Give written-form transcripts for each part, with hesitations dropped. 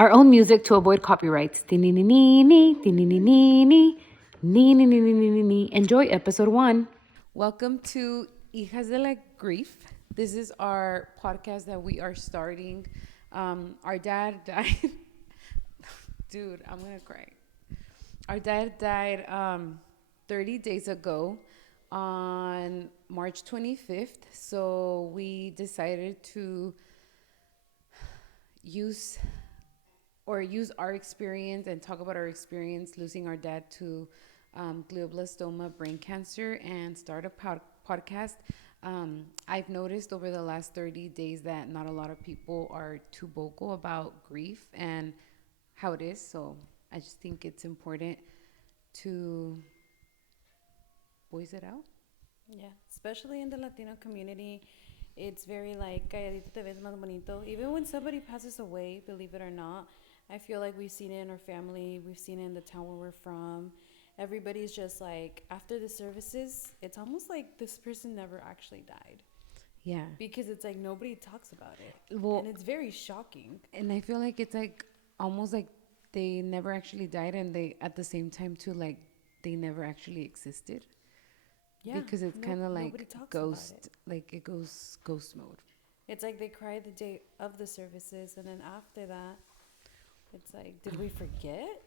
our own music to avoid copyrights. Enjoy episode 1. Welcome to Hijas de la Grief. This is our podcast that we are starting. Our dad died. Dude, I'm going to cry. Our dad died 30 days ago on March 25th. So we decided to use our experience and talk about our experience losing our dad to glioblastoma, brain cancer, and start a podcast. I've noticed over the last 30 days that not a lot of people are too vocal about grief and how it is. So I just think it's important to voice it out. Yeah, especially in the Latino community, it's very like calladito te ves más bonito. Even when somebody passes away, believe it or not, I feel like we've seen it in our family, we've seen it in the town where we're from. Everybody's just like, after the services, it's almost like this person never actually died. Yeah. Because it's like nobody talks about it. Well, and it's very shocking. and I feel like it's like almost like they never actually died, and they at the same time too, like they never actually existed. Yeah. Because it's kind of like ghost, it. like it goes ghost mode. It's like they cry the day of the services, and then after that, it's like, did we forget?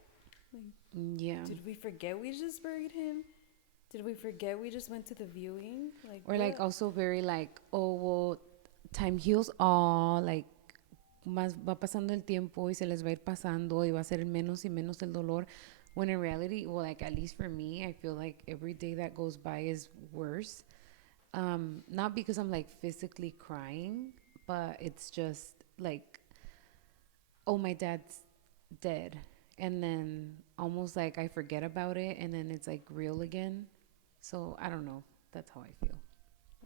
Yeah. Did we forget we just buried him? Did we forget we just went to the viewing? Like, Or what? like also very like, oh well, time heals all, like más va pasando el tiempo y se les va a ir pasando y va a ser menos y menos el dolor. When in reality, well, like at least for me, I feel like every day that goes by is worse. Not because I'm like physically crying, but it's just like, oh, my dad's dead. And then almost like I forget about it and then it's like real again. So I don't know. That's how I feel.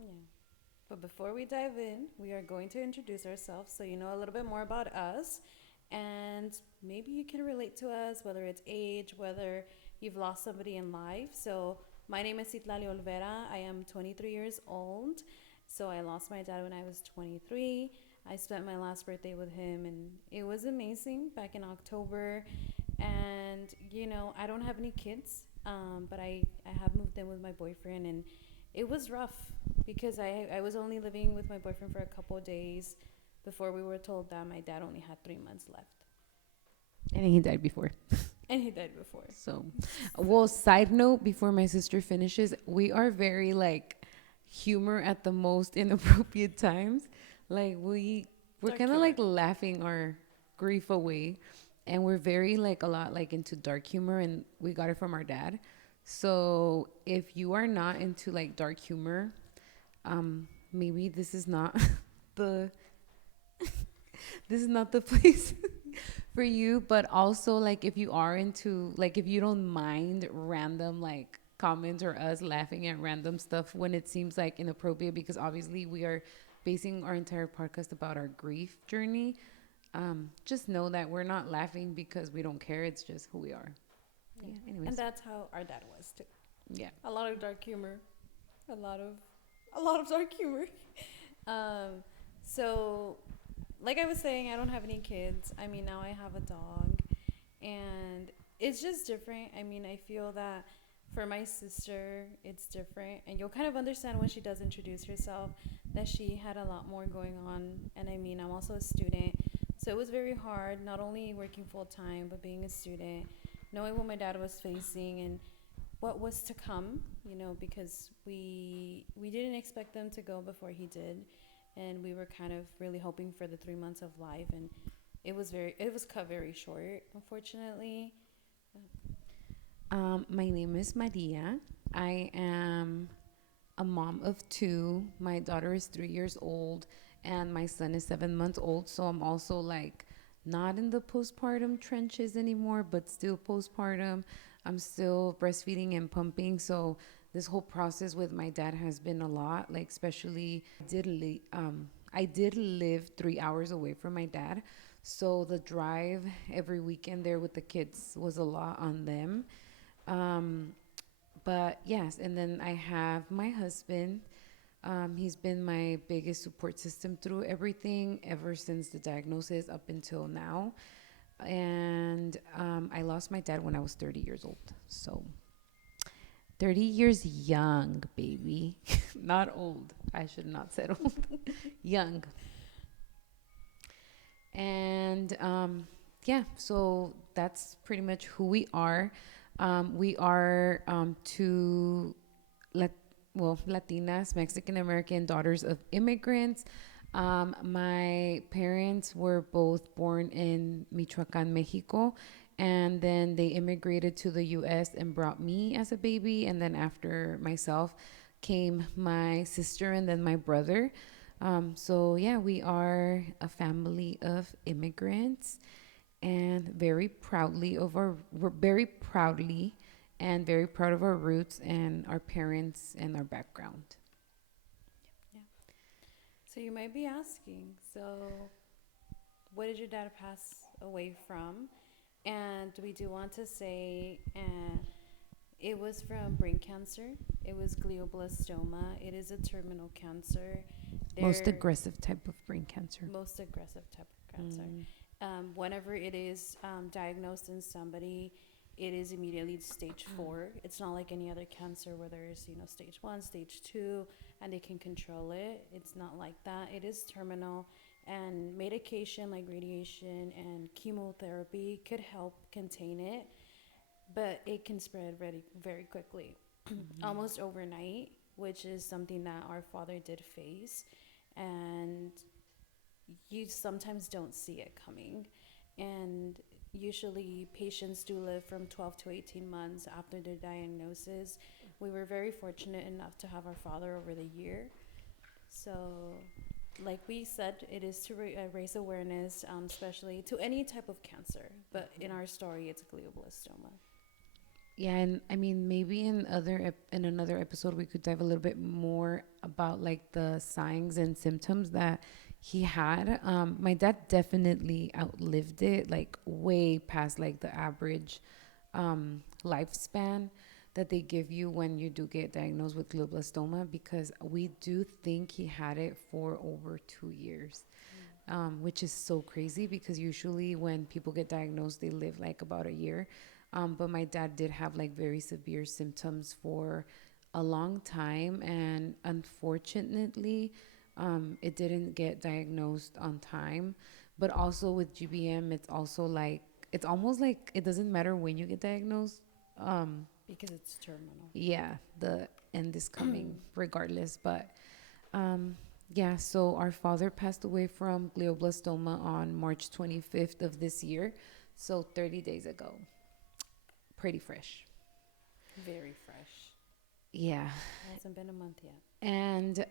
Yeah. But before we dive in, we are going to introduce ourselves so you know a little bit more about us. And maybe you can relate to us, whether it's age, whether you've lost somebody in life. So, my name is Xitlali Olvera. I am 23 years old. So, I lost my dad when I was 23. I spent my last birthday with him, and it was amazing back in October. And, I don't have any kids, but I have moved in with my boyfriend, and it was rough because I was only living with my boyfriend for a couple of days before we were told that my dad only had 3 months left. And he died before. And he died before. So, well, side note before my sister finishes, we are very like humor at the most inappropriate times. Like we're kind of like laughing our grief away, and we're very like a lot like into dark humor, and we got it from our dad. So if you are not into like dark humor, maybe this is not the this is not the place for you. But also like if you are into like if you don't mind random like comments or us laughing at random stuff when it seems like inappropriate, because obviously we are basing our entire podcast about our grief journey. Just know that we're not laughing because we don't care. It's just who we are. Yeah. Anyways. And that's how our dad was too. Yeah. A lot of dark humor. A lot of dark humor. So like I was saying, I don't have any kids. I mean, now I have a dog, and it's just different. I mean, I feel that for my sister, it's different, and you'll kind of understand when she does introduce herself that she had a lot more going on. And I mean, I'm also a student, so it was very hard, not only working full time, but being a student, knowing what my dad was facing and what was to come, because we didn't expect them to go before he did, and we were kind of really hoping for the 3 months of life, and it was cut very short, unfortunately. My name is Maria. I am a mom of two. My daughter is 3 years old, and my son is 7 months old. So I'm also like not in the postpartum trenches anymore, but still postpartum. I'm still breastfeeding and pumping. So this whole process with my dad has been a lot. Like especially, I did live 3 hours away from my dad, so the drive every weekend there with the kids was a lot on them. Um, but yes, and then I have my husband. He's been my biggest support system through everything ever since the diagnosis up until now. And I lost my dad when I was 30 years old. So 30 years young, baby. Not old. I should not say old. Young. And yeah, so that's pretty much who we are. We are two Lat- Latinas, Mexican American daughters of immigrants. My parents were both born in Michoacan, Mexico, and then they immigrated to the U.S. and brought me as a baby. And then after myself came my sister and then my brother. So yeah, we are a family of immigrants, and we're very proudly and very proud of our roots and our parents and our background. Yeah. So you might be asking, so what did your dad pass away from? And we do want to say it was from brain cancer. It was glioblastoma. It is a terminal cancer. Most They're aggressive type of brain cancer. most aggressive type of cancer. Mm. Whenever it is diagnosed in somebody, it is immediately stage 4. It's not like any other cancer where there's stage 1, stage 2, and they can control it. It's not like that. It is terminal, and medication like radiation and chemotherapy could help contain it, but it can spread very very quickly, almost overnight, which is something that our father did face, and you sometimes don't see it coming. And usually patients do live from 12 to 18 months after their diagnosis. We were very fortunate enough to have our father over the year. So, like we said, it is to raise awareness, especially to any type of cancer. But in our story, it's glioblastoma. Yeah, and I mean maybe in another episode we could dive a little bit more about like the signs and symptoms that he had. My dad definitely outlived it, like way past like the average lifespan that they give you when you do get diagnosed with glioblastoma, because we do think he had it for over 2 years, which is so crazy because usually when people get diagnosed, they live like about a year. But my dad did have like very severe symptoms for a long time, and unfortunately, it didn't get diagnosed on time. But also with GBM, it's also like it's almost like it doesn't matter when you get diagnosed. Because it's terminal. Yeah, the end is coming regardless. But yeah, so our father passed away from glioblastoma on March 25th of this year, so 30 days ago. Pretty fresh. Very fresh. Yeah. It hasn't been a month yet. And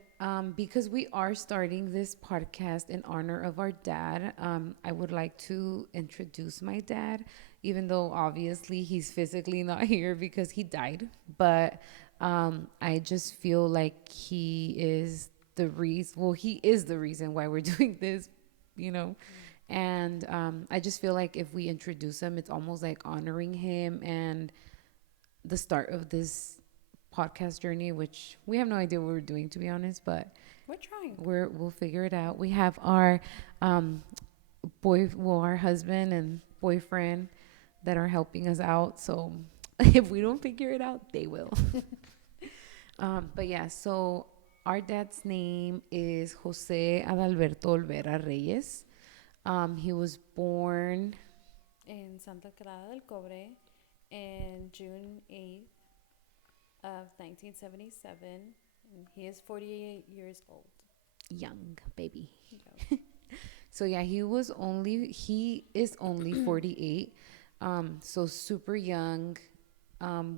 because we are starting this podcast in honor of our dad, I would like to introduce my dad, even though obviously he's physically not here because he died. But I just feel like he is the reason, well, he is the reason why we're doing this, you know? And I just feel like if we introduce him, it's almost like honoring him and the start of this podcast journey, which we have no idea what we're doing, to be honest, but We're trying. we'll figure it out. We have our our husband and boyfriend that are helping us out. So if we don't figure it out, they will. But yeah, so our dad's name is Jose Adalberto Olvera Reyes. He was born In Santa Clara del Cobre in June 8th of 1977. And he is 48 years old. young, baby. Yeah. So yeah, he is only 48. So super young,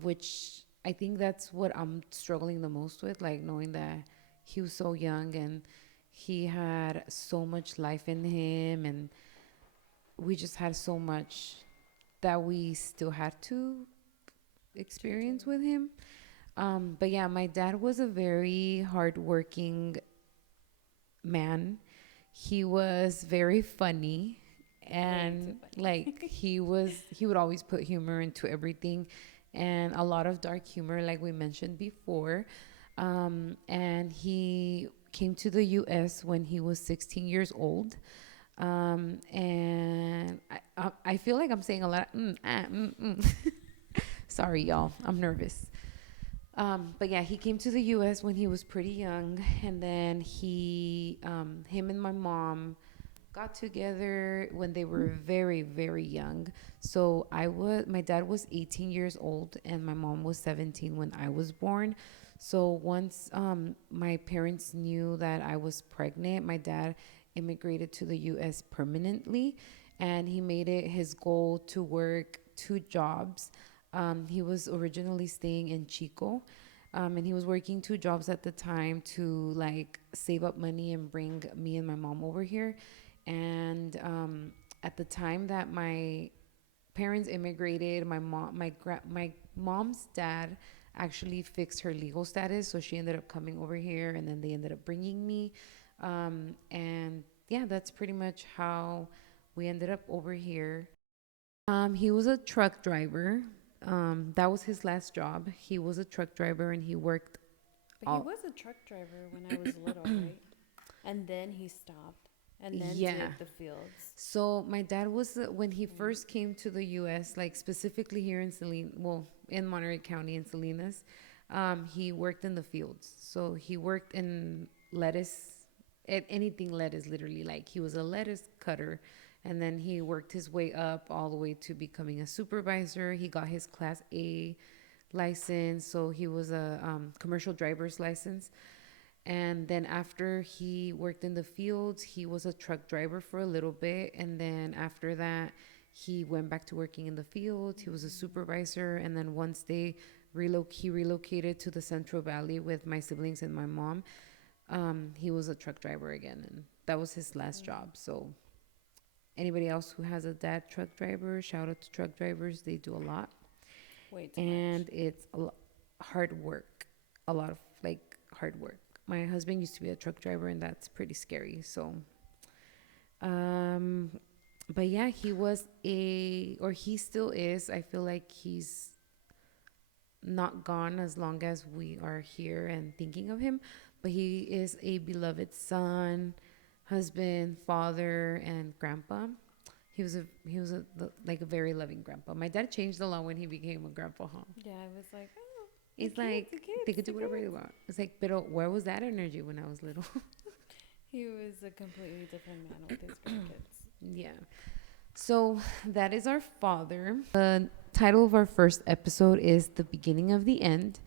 which I think that's what I'm struggling the most with, like knowing that he was so young and he had so much life in him, and we just had so much that we still had to experience with him. But yeah, my dad was a very hardworking man. He was very funny, and like he would always put humor into everything, and a lot of dark humor, like we mentioned before. And he came to the U.S. when he was 16 years old. And I feel like I'm saying a lot. Sorry, y'all. I'm nervous. But yeah, he came to the U.S. when he was pretty young, and then him and my mom got together when they were very, very young. So my dad was 18 years old, and my mom was 17 when I was born. So once my parents knew that I was pregnant, my dad immigrated to the U.S. permanently, and he made it his goal to work two jobs. He was originally staying in Chico, and he was working two jobs at the time to like save up money and bring me and my mom over here. And at the time that my parents immigrated, my mom's dad actually fixed her legal status, so she ended up coming over here, and then they ended up bringing me. And yeah, that's pretty much how we ended up over here. He was a truck driver. That was his last job. He was a truck driver, and he worked But he all. was a truck driver when I was little, right? And then he stopped and then Yeah. did the fields. So my dad was when he first came to the U.S., like specifically here in in Monterey County in Salinas. He worked in the fields. So he worked in lettuce, anything lettuce, literally. Like he was a lettuce cutter, and then he worked his way up all the way to becoming a supervisor. He got his Class A license, so he was a commercial driver's license. And then after he worked in the fields, he was a truck driver for a little bit. And then after that, he went back to working in the fields. He was a supervisor. And then once he relocated to the Central Valley with my siblings and my mom, he was a truck driver again. And that was his last job. So anybody else who has a dad truck driver, shout out to truck drivers. They do a lot. Way too much. And it's hard work, a lot of like hard work. My husband used to be a truck driver, and that's pretty scary. So, um, but yeah, he still is. I feel like he's not gone as long as we are here and thinking of him. But he is a beloved son, husband, father, and grandpa. Like a very loving grandpa. My dad changed a lot when he became a grandpa, huh? Yeah, I was like, oh, It's like they could do whatever they want. It's like, but where was that energy when I was little? he was a completely different man with his grandkids. Yeah. So that is our father. The title of our first episode is The Beginning of the End.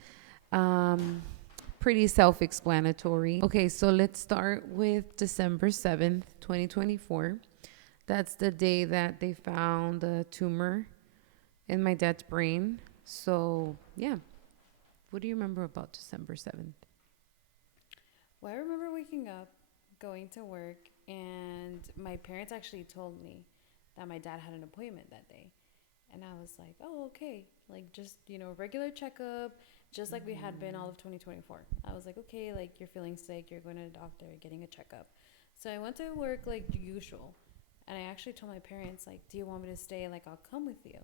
Um, Pretty self explanatory. Okay, so let's start with December 7th, 2024. That's the day that they found a tumor in my dad's brain. So, yeah. What do you remember about December 7th? Well, I remember waking up, going to work, and my parents actually told me that my dad had an appointment that day. And I was like, oh, okay. Like, just, regular checkup, just like we had been all of 2024. I was like, okay, like, you're feeling sick, you're going to the doctor, getting a checkup. So I went to work like usual. And I actually told my parents, like, do you want me to stay? Like, I'll come with you.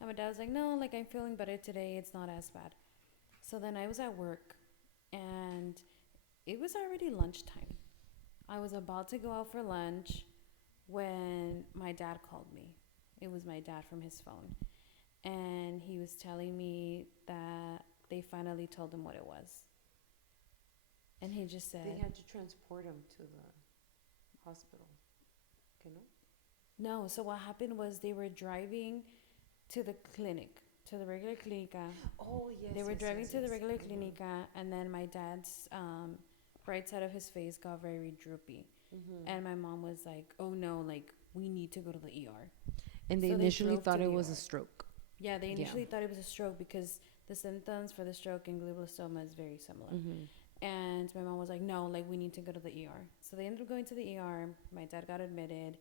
And my dad was like, no, like, I'm feeling better today. It's not as bad. So then I was at work, and it was already lunchtime. I was about to go out for lunch when my dad called me. It was my dad from his phone. And he was telling me that they finally told him what it was. And he just said, They had to transport him to the hospital. Okay, no? no. So what happened was they were driving to the clinic, to the regular clinica. Oh, yes. They were yes, driving yes, to the yes. regular clinica, and then my dad's right side of his face got very droopy. And my mom was like, oh no, like, we need to go to the ER. And they So they initially drove to thought it the was ER. a stroke. Yeah, they initially thought it was a stroke because the symptoms for the stroke and glioblastoma is very similar. And my mom was like, no, like, we need to go to the ER. So they ended up going to the ER. My dad got admitted.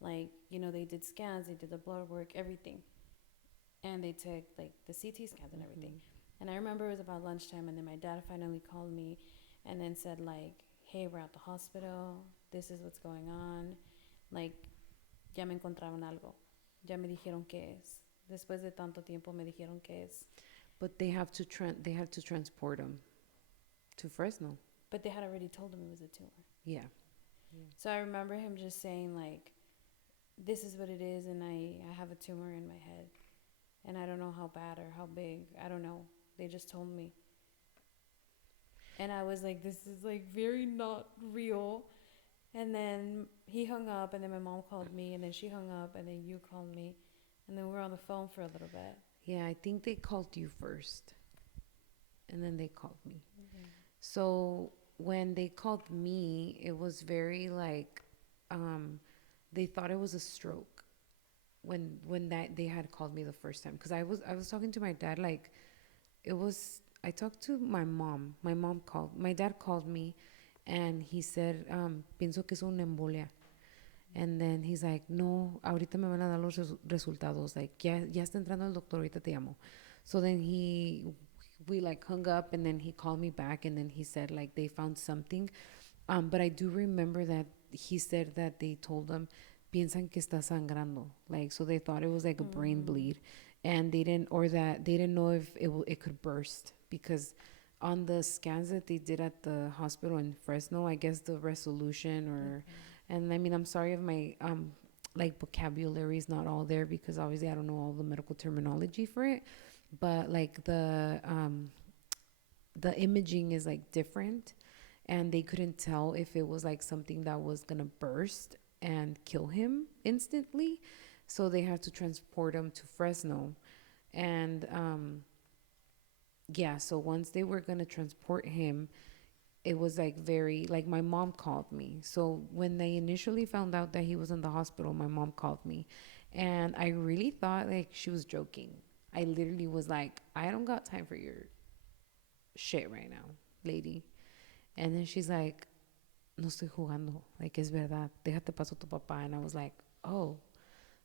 Like, they did scans, they did the blood work, everything. And they took, like, the CT scans and everything. And I remember it was about lunchtime, and then my dad finally called me and then said, like, hey, we're at the hospital. This is what's going on. Like, ya me encontraron algo. Ya me dijeron qué es. Después de tanto tiempo me dijeron qué es. But they have to transport him to Fresno. But they had already told him it was a tumor. Yeah. So I remember him just saying, like, this is what it is, and I have a tumor in my head, and I don't know how bad or how big. I don't know. They just told me. And I was like, this is like very not real. And then he hung up, and then my mom called me, and then she hung up, and then you called me, and then we were on the phone for a little bit. Yeah, I think they called you first, and then they called me. Okay. So when they called me, it was very like, um, they thought it was a stroke when that they had called me the first time, because I was talking to my dad, like it was, I talked to my mom. My mom called. My dad called me, and he said, pienso que es una embolia. And then he's like, no, ahorita me van a dar los resultados. Like, ya está entrando el doctor, ahorita te llamo. So then we like hung up, and then he called me back, and then he said like they found something. But I do remember that he said that they told him, piensan que está sangrando. Like, so they thought it was like a brain bleed, and they didn't know if it could burst, because on the scans that they did at the hospital in Fresno, I guess the resolution or, and I mean, I'm sorry if my like vocabulary is not all there, because obviously I don't know all the medical terminology for it, but like the imaging is like different, and they couldn't tell if it was like something that was gonna burst and kill him instantly, so they had to transport him to Fresno. And yeah, so once they were gonna transport him, it was like very, like my mom called me. So when they initially found out that he was in the hospital, my mom called me, and I really thought like she was joking. I literally was like, I don't got time for your shit right now, lady. And then she's like, no estoy jugando, like es verdad, déjate paso tu papá. And I was like, oh.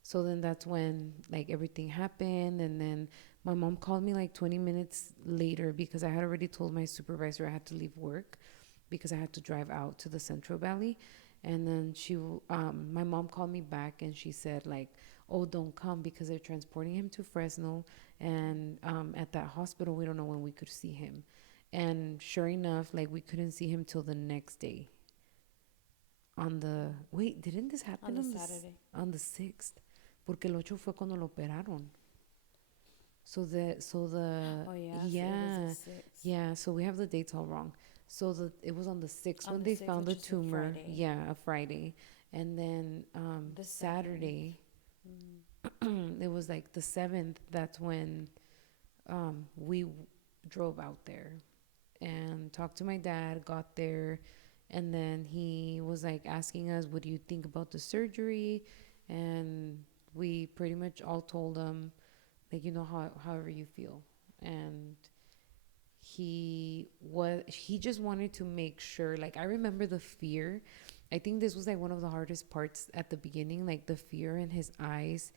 So then that's when like everything happened, and then my mom called me like 20 minutes later, because I had already told my supervisor I had to leave work because I had to drive out to the Central Valley. And then my mom called me back, and she said like, oh, don't come, because they're transporting him to Fresno, and at that hospital we don't know when we could see him. And sure enough, like we couldn't see him till the next day. On the Wait, didn't this happen On the Saturday. on the 6th? Porque el 8 fue cuando lo operaron. So the Oh yeah. So it yeah, was the 6th. yeah, so we have the dates all wrong. So it was on the 6th On when the they 6th, found the which is a tumor. Friday. Yeah, a Friday. And then The Saturday, it was like the 7th. That's when we drove out there and talked to my dad, got there, and then he was like asking us, what do you think about the surgery? And we pretty much all told him, like, however you feel. And he just wanted to make sure, like, I remember the fear. I think this was like one of the hardest parts at the beginning, like the fear in his eyes,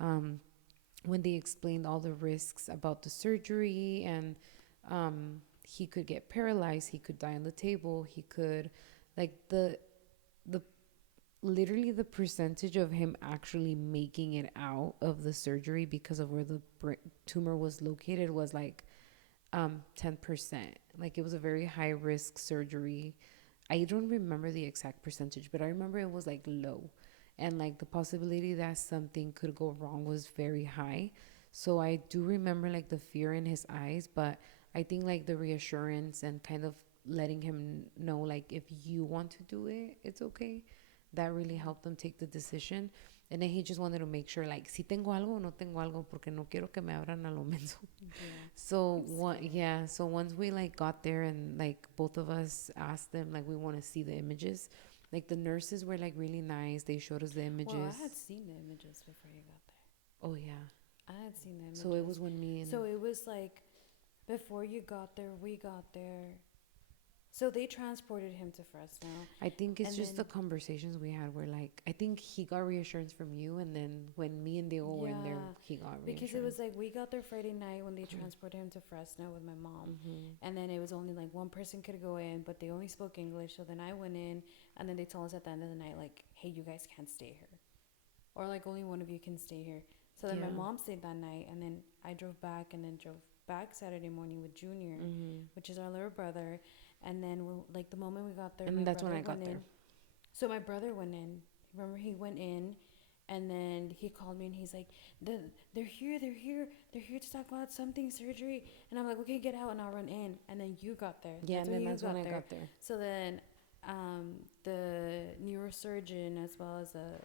um, when they explained all the risks about the surgery. And he could get paralyzed, he could die on the table, he could, like, the literally the percentage of him actually making it out of the surgery because of where the tumor was located was like 10%. Like, it was a very high risk surgery. I don't remember the exact percentage, but I remember it was like low, and like the possibility that something could go wrong was very high. So I do remember like the fear in his eyes, but I think like the reassurance and kind of letting him know, like, if you want to do it, it's okay. That really helped him take the decision. And then he just wanted to make sure, like, si tengo algo o no tengo algo, porque no quiero que me abran a lo menso. Yeah. So once we like got there, and like both of us asked them, like, we want to see the images. Like, the nurses were like really nice. They showed us the images. Well, I had seen the images before you got there. Oh yeah. I had seen the images. So it was when me and So it was like before you got there, we got there. So they transported him to Fresno. I think it's and just the then- conversations we had were like, I think he got reassurance from you, and then when me and Diego were in there, Yeah, he got reassurance. Because it was like we got there Friday night when they transported him to Fresno with my mom. And then it was only like one person could go in, but they only spoke English. So then I went in, and then they told us at the end of the night, like, hey, you guys can't stay here. Or like only one of you can stay here. So then my Yeah. mom stayed that night, and then I drove back, and then drove back Saturday morning with Junior, which is our little brother. And then like the moment we got there, And my that's when brother I got went there. in. So my brother went in. Remember, he went in, And then he called me and he's like, they're here, they're here to talk about something surgery. And I'm like, okay, get out and I'll run in. And then you got there. Yeah, That's and when then you that's when got I there. got there. So then the neurosurgeon as well as a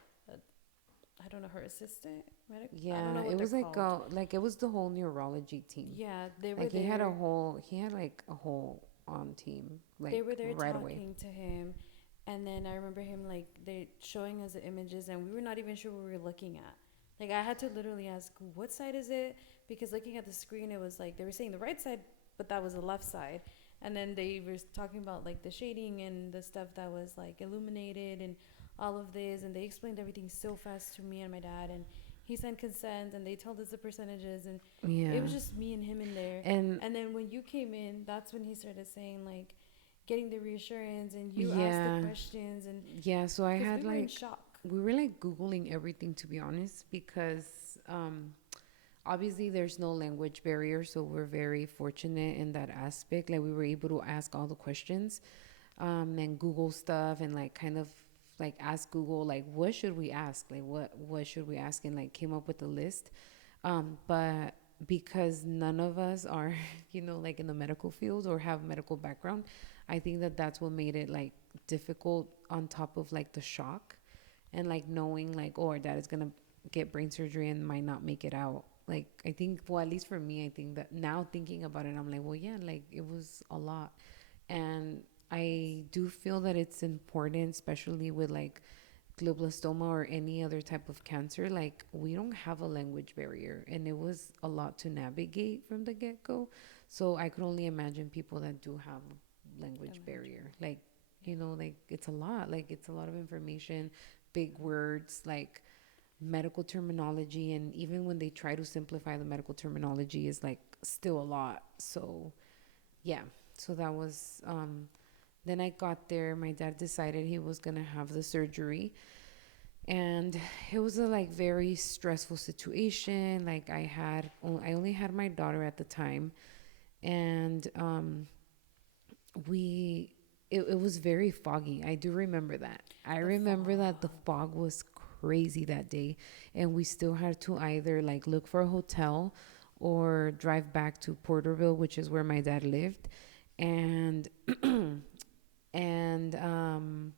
I don't know, her assistant medic. I don't Yeah, know what it they're was like called. it was the whole neurology team. Yeah, they were Like he had there. like a whole team like They were there right away. talking to him, and then I remember him like they showing us the images, and we were not even sure what we were looking at. Like I had to literally ask, "What side is it?" Because looking at the screen, it was like they were saying the right side, but that was the left side. And then they were talking about like the shading and the stuff that was like illuminated and all of this, and they explained everything so fast to me and my dad, and he signed consent, and they told us the percentages, and it Yeah. was just me and him in there. And And then when you came in, that's when he started saying like getting the reassurance, and you asked the yeah. questions, and Yeah, so I because had we were in like shock. we were like googling everything, to be honest, because obviously there's no language barrier, so we're very fortunate in that aspect. Like we were able to ask all the questions, and Google stuff, and like kind of like ask Google like what should we ask, like what should we ask, and like came up with a list. But because none of us are like in the medical field or have medical background, I think that that's what made it like difficult, on top of like the shock, and like knowing like, oh, our dad is gonna get brain surgery and might not make it out. Like I think, well, at least for me, I think that now thinking about it, I'm like, well, yeah, like it was a lot. And I do feel that it's important, especially with like glioblastoma or any other type of cancer. Like we don't have a language barrier, and it was a lot to navigate from the get-go. So I could only imagine people that do have language barrier. Like, like it's a lot. Like it's a lot of information, big words, like medical terminology, and even when they try to simplify the medical terminology, is like still a lot. So yeah, so that was then I got there. My dad decided he was gonna have the surgery, and it was a like very stressful situation. Like I only had my daughter at the time, and we it was very foggy. I do remember that. I The remember that the fog. fog was crazy that day, and we still had to either like look for a hotel or drive back to Porterville, which is where my dad lived. And and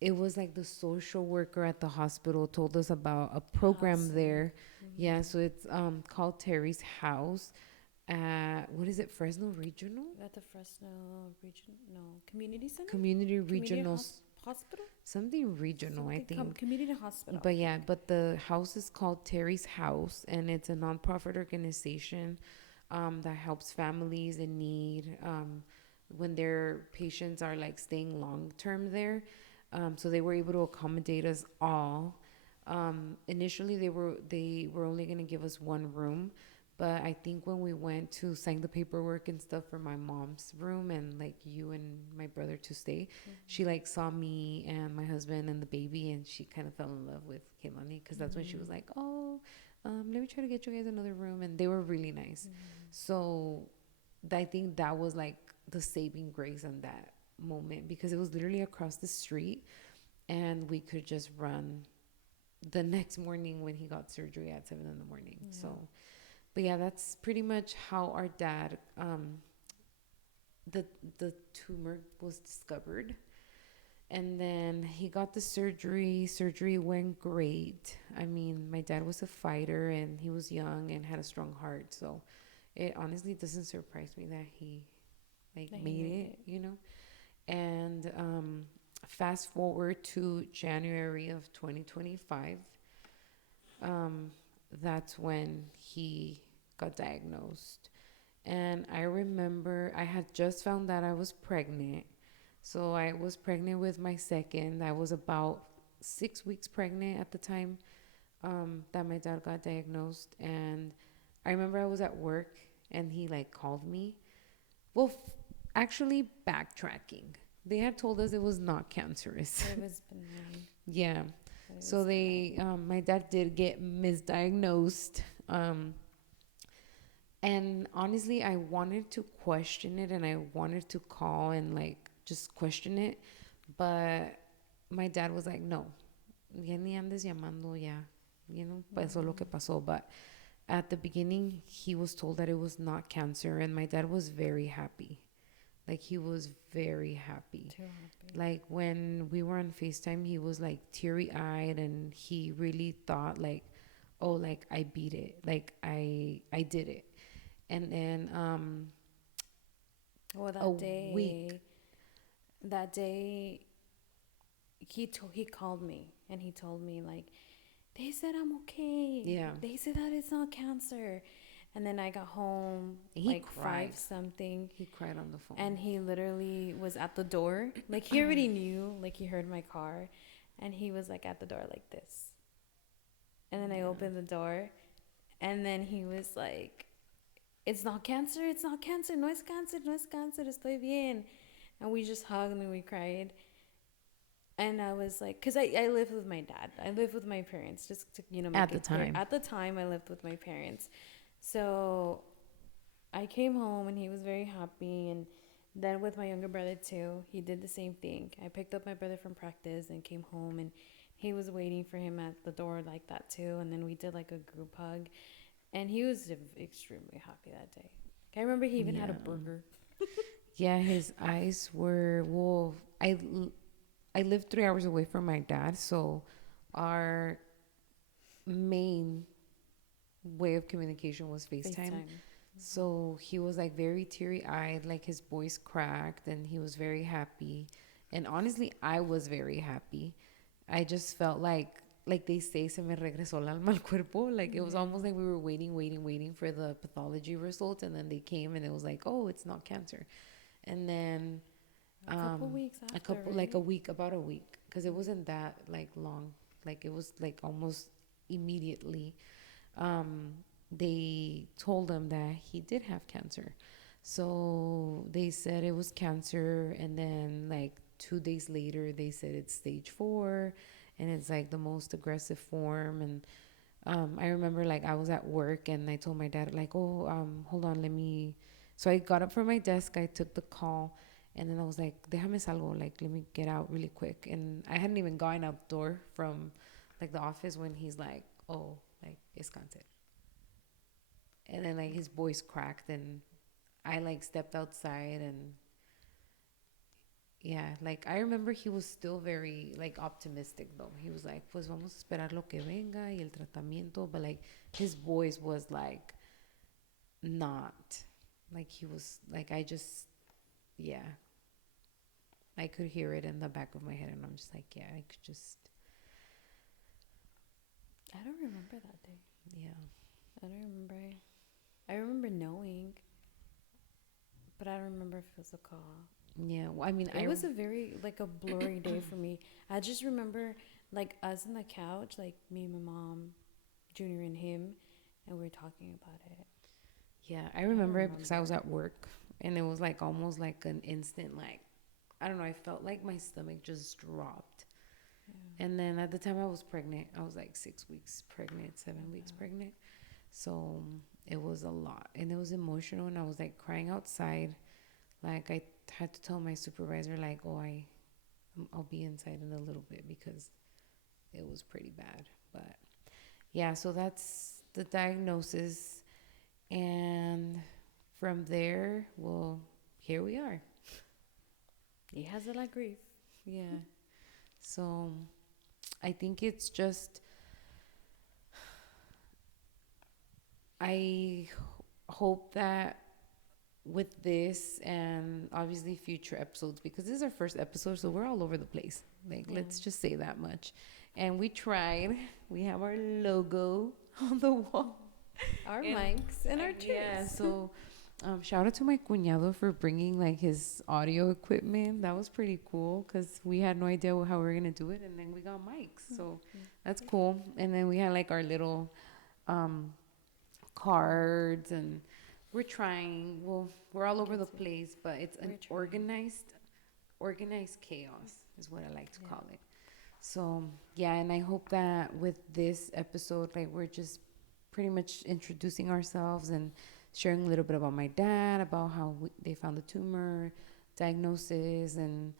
it was like the social worker at the hospital told us about a program Housing. there. Yeah, so it's called Terry's House at, what is it, Fresno Regional? At the Fresno region, no, community center, Community community Regional, hospital, something regional, I something think. community hospital. But yeah, but the house is called Terry's House, and it's a nonprofit organization that helps families in need when their patients are like staying long term there. So they were able to accommodate us all. Initially, they were only gonna give us one room, but I think when we went to sign the paperwork and stuff for my mom's room, and like you and my brother to stay, she like saw me and my husband and the baby, and she kind of fell in love with Xitlali, because that's when she was like, oh, let me try to get you guys another room, and they were really nice. So I think that was like the saving grace in that moment, because it was literally across the street, and we could just run the next morning when he got surgery at 7 in the morning. Yeah. So, but yeah, that's pretty much how our dad, the tumor was discovered, and then he got the surgery. Surgery went great. I mean, my dad was a fighter, and he was young and had a strong heart. So it honestly doesn't surprise me that he like That he made made it. And fast forward to January of 2025, that's when he got diagnosed. And I remember I had just found that I was pregnant. So I was pregnant with my second. I was about 6 weeks pregnant at the time that my dad got diagnosed. And I remember I was at work, and he like called me. Well, actually, backtracking. They had told us it was not cancerous. It was benign. Yeah. It So was benign. my dad did get misdiagnosed. And honestly, I wanted to question it, and I wanted to call and like just question it. But my dad was like, no, ya ni andes llamando, ya, pasó lo que pasó. But at the beginning, he was told that it was not cancer, and my dad was very happy. Like, he was very happy. Too happy. Like, when we were on FaceTime, he was like teary eyed, and he really thought, like, oh, like, I beat it. Like, I did it. And then Well, a week. that day, he called me and he told me like, they said I'm okay. Yeah. They said that it's not cancer. And then I got home He like cried. 5 something. He cried on the phone. And he literally was at the door. Like, he already knew. Like, he heard my car. And he was like at the door like this. And then I opened the door. And then he was like, it's not cancer. It's not cancer. No es cáncer. No es cáncer. Estoy bien. And we just hugged and we cried. And I was like, because I lived with my dad. I lived with my parents. Just to, make At the time. At the time, I lived with my parents. So I came home and he was very happy. And then with my younger brother too, he did the same thing. I picked up my brother from practice and came home, and he was waiting for him at the door like that too. And then we did like a group hug, and he was extremely happy that day. I remember he even had a burger. Yeah, his eyes were, well, I lived 3 hours away from my dad, so our main way of communication was FaceTime. So he was like very teary eyed, like his voice cracked, and he was very happy. And honestly, I was very happy. I just felt like they say, se me regresó el alma al cuerpo. Like, it was almost like we were waiting for the pathology results, and then they came and it was like, oh, it's not cancer. And then A couple weeks after, like a week, about a week, because it wasn't that like long. Like, it was like almost immediately. They told him that he did have cancer. So they said it was cancer, and then like 2 days later they said it's stage 4, and it's like the most aggressive form. And I remember, like, I was at work and I told my dad, like, oh, hold on, let me. So I got up from my desk, I took the call, and then I was like, déjame salgo, like, let me get out really quick. And I hadn't even gone outdoor from like the office when he's like, oh, like, it's cancer. And then like his voice cracked, and I like stepped outside, and yeah, like, I remember he was still very like optimistic though. He was like, pues vamos a esperar lo que venga y el tratamiento, but like his voice was like not, like, he was like, I just, yeah, I could hear it in the back of my head, and I'm just like, yeah, I could just, I don't remember that day. yeah. I don't remember. I remember knowing, but I don't remember if it was a call. Yeah, well, I mean, it was a very like a blurry day for me. I just remember like us on the couch, like me, my mom, Junior, and him, and we were talking about it. Yeah, I remember it because I was at work, and it was like almost like an instant, like, I don't know, I felt like my stomach just dropped. Yeah. And then at the time I was pregnant. I was like 6 weeks pregnant, 7 weeks pregnant. So it was a lot, and it was emotional, and I was like crying outside. Like, I had to tell my supervisor, like, oh, I'll be inside in a little bit, because it was pretty bad. But yeah, so that's the diagnosis. And from there, well, here we are. Hijas de la grief. Yeah. So I think it's just, I hope that with this, and obviously future episodes, because this is our first episode, so we're all over the place. Like, let's just say that much. And we tried. We have our logo on the wall. Our mics and our chairs. Yeah, so shout out to my cuñado for bringing like his audio equipment. That was pretty cool, because we had no idea how we were going to do it. And then we got mics. So that's cool. And then we had like our little cards, and we're trying. Well, we're all over the place, but it's an organized chaos is what I like to call it. So yeah, and I hope that with this episode, like, we're just pretty much introducing ourselves and sharing a little bit about my dad, about how they found the tumor, diagnosis, and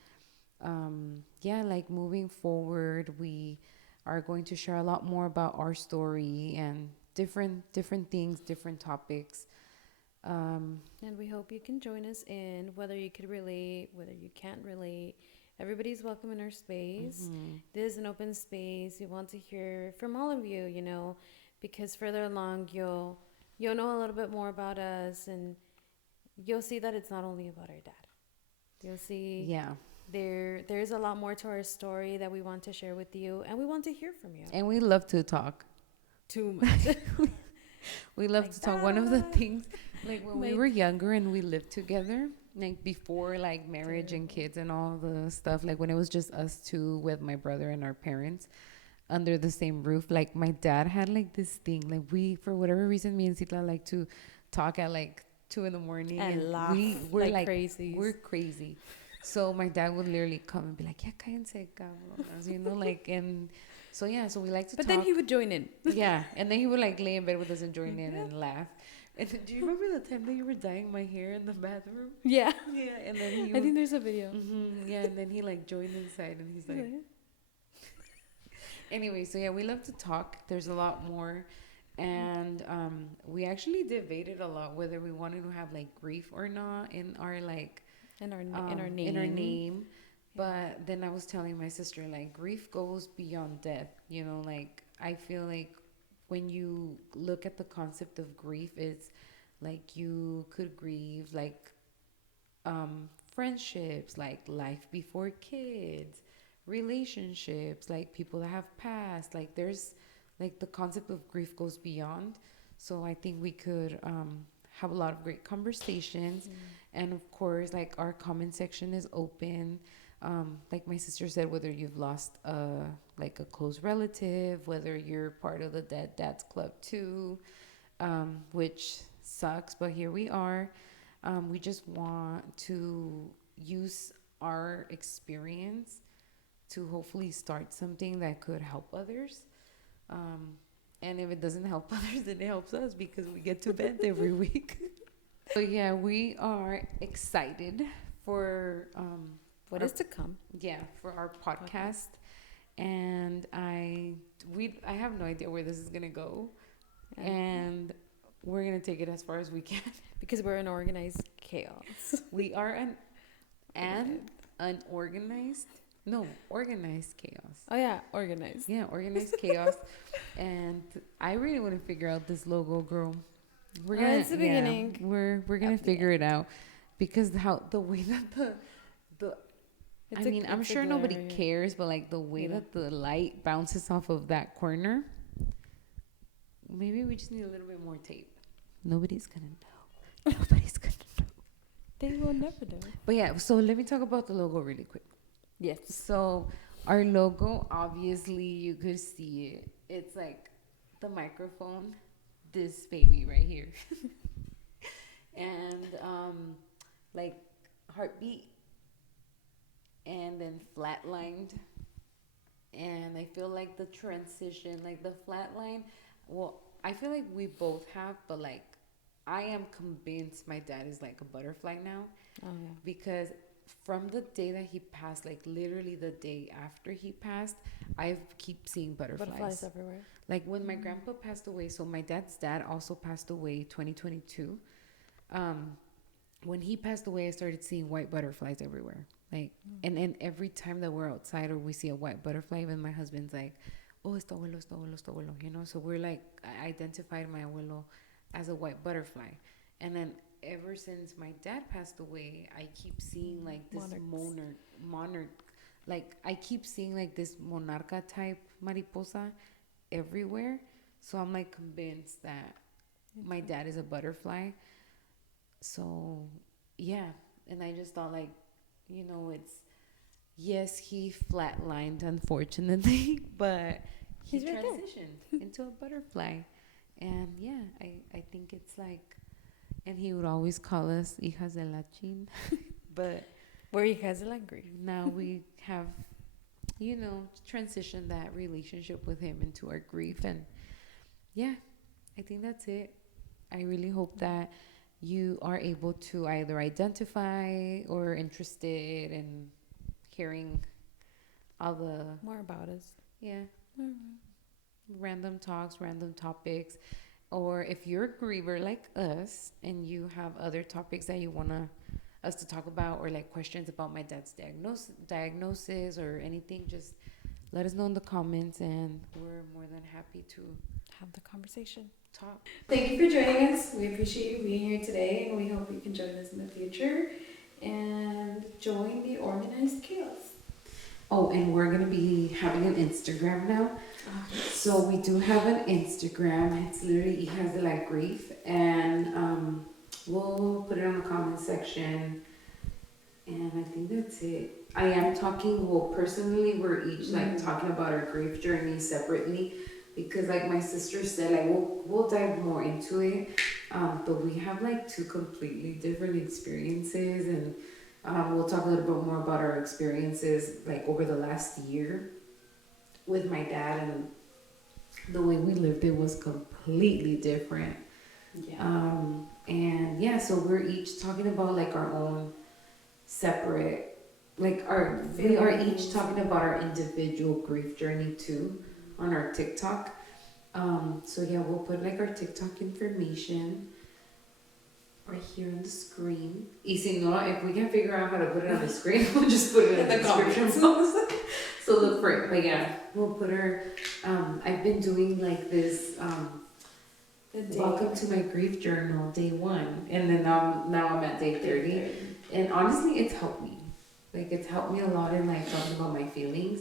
yeah, like, moving forward, we are going to share a lot more about our story and different things, different topics. And we hope you can join us in, whether you could relate, whether you can't relate. Everybody's welcome in our space. This is an open space. We want to hear from all of you, because further along you'll know a little bit more about us, and you'll see that it's not only about our dad. You'll see Yeah. there's a lot more to our story that we want to share with you, and we want to hear from you. And we love to talk. Too much. We love to talk. One of the things, like when we Like- were younger and we lived together, like before like marriage and kids and all the stuff, like when it was just us two with my brother and our parents under the same roof, like my dad had like this thing, like we, for whatever reason, me and Sitla like to talk at like 2 a.m. And laugh we're like crazies. We're crazy. So my dad would literally come and be like, "Yeah, cállense, cabronas," like, and so yeah, so we like to But talk. then he would join in. Yeah, and then he would like lay in bed with us and join in and laugh. And then, do you remember the time that you were dyeing my hair in the bathroom? Yeah. Yeah, and then he I think there's a video. yeah, and then he like joined inside and he's like, anyway, so yeah, we love to talk. There's a lot more. And we actually debated a lot whether we wanted to have like grief or not in our like in our name. In our name. But then I was telling my sister, like, grief goes beyond death. Like, I feel like when you look at the concept of grief, it's like you could grieve like friendships, like life before kids, relationships, like people that have passed. Like, there's like the concept of grief goes beyond. So I think we could have a lot of great conversations. And of course, like, our comment section is open. Like my sister said, whether you've lost like a close relative, whether you're part of the Dead Dads Club too, which sucks, but here we are. We just want to use our experience to hopefully start something that could help others. And if it doesn't help others, then it helps us because we get to vent every week. So yeah, we are excited for What is to come? Yeah, for our podcast. And I have no idea where this is gonna go, and we're gonna take it as far as we can because we're an organized chaos. We are organized chaos. Oh yeah, organized. Yeah, organized chaos. And I really want to figure out this logo, girl. We're gonna. It's the beginning. We're gonna figure it out because the way that the I'm sure nobody cares, but like the way that the light bounces off of that corner, maybe we just need a little bit more tape. Nobody's gonna know. Nobody's gonna know. They will never know. But yeah, so let me talk about the logo really quick. Yes. So our logo, obviously, you could see it. It's like the microphone, this baby right here, and like heartbeat. And then flatlined. And I feel like the transition, like the flatline, well, I feel like we both have, but like I am convinced my dad is like a butterfly now. Oh yeah. Because from the day that he passed, like literally the day after he passed, I keep seeing butterflies. Butterflies everywhere. Like when my grandpa passed away, so my dad's dad also passed away 2022. When he passed away, I started seeing white butterflies everywhere. Like, and every time that we're outside or we see a white butterfly, even my husband's like, "Oh, es tu abuelo, es tu abuelo, es tu abuelo," So we're like, I identified my abuelo as a white butterfly. And then ever since my dad passed away, I keep seeing like this monarch, like I keep seeing like this monarca type mariposa everywhere. So I'm like convinced that my dad is a butterfly. So yeah, and I just thought like, yes, he flatlined, unfortunately, but he transitioned into a butterfly. And yeah, I think it's like, and he would always call us Hijas de la Chin, but we're Hijas de la Grief. Now we have, transitioned that relationship with him into our grief. And yeah, I think that's it. I really hope that you are able to either identify or interested in hearing all the more about us. Yeah, random talks, random topics. Or if you're a griever like us and you have other topics that you want us to talk about, or like questions about my dad's diagnosis or anything, just let us know in the comments, and we're more than happy to have the conversation. Talk. Thank you for joining us. We appreciate you being here today, and we hope you can join us in the future and join the organized chaos. Oh, and we're going to be having an Instagram now. So we do have an Instagram. It's literally Hijas de la Grief, and we'll put it on the comment section. And I think that's it. I am talking, well, personally, we're each like talking about our grief journey separately, because like my sister said, like we'll dive more into it. But we have like two completely different experiences, and we'll talk a little bit more about our experiences like over the last year with my dad, and the way we lived it was completely different. Yeah. And yeah, so we're each talking about like our own separate, like we are each talking about our individual grief journey too on our TikTok. So yeah, we'll put like our TikTok information right here on the screen. Y si no, if we can figure out how to put it on the screen, we'll just put it in the description box. So look for it. But yeah, we'll put her. I've been doing like this. Welcome to my grief journal, day 1, and then now I'm at day 30. And honestly, it's helped me. Like it's helped me a lot in like talking about my feelings.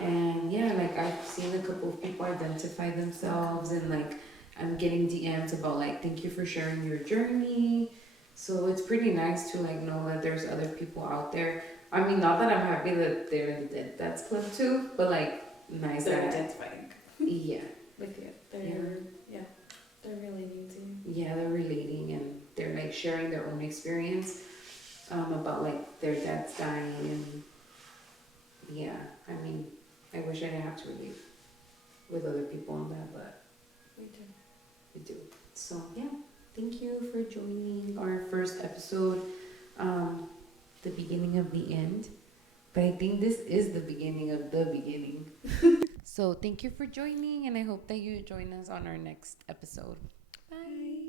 And yeah, like I've seen a couple of people identify themselves, and like I'm getting DMs about like, thank you for sharing your journey. So it's pretty nice to like know that there's other people out there. I mean, not that I'm happy that they're in the Death Club too, but like nice they're that identifying. Yeah. Like they're relating to you. Yeah, they're relating, and they're like sharing their own experience about like their dad's dying, and yeah, I mean, I wish I didn't have to relate with other people on that, but we do. So yeah, thank you for joining our first episode, the beginning of the end. But I think this is the beginning of the beginning. So thank you for joining, and I hope that you join us on our next episode. Bye.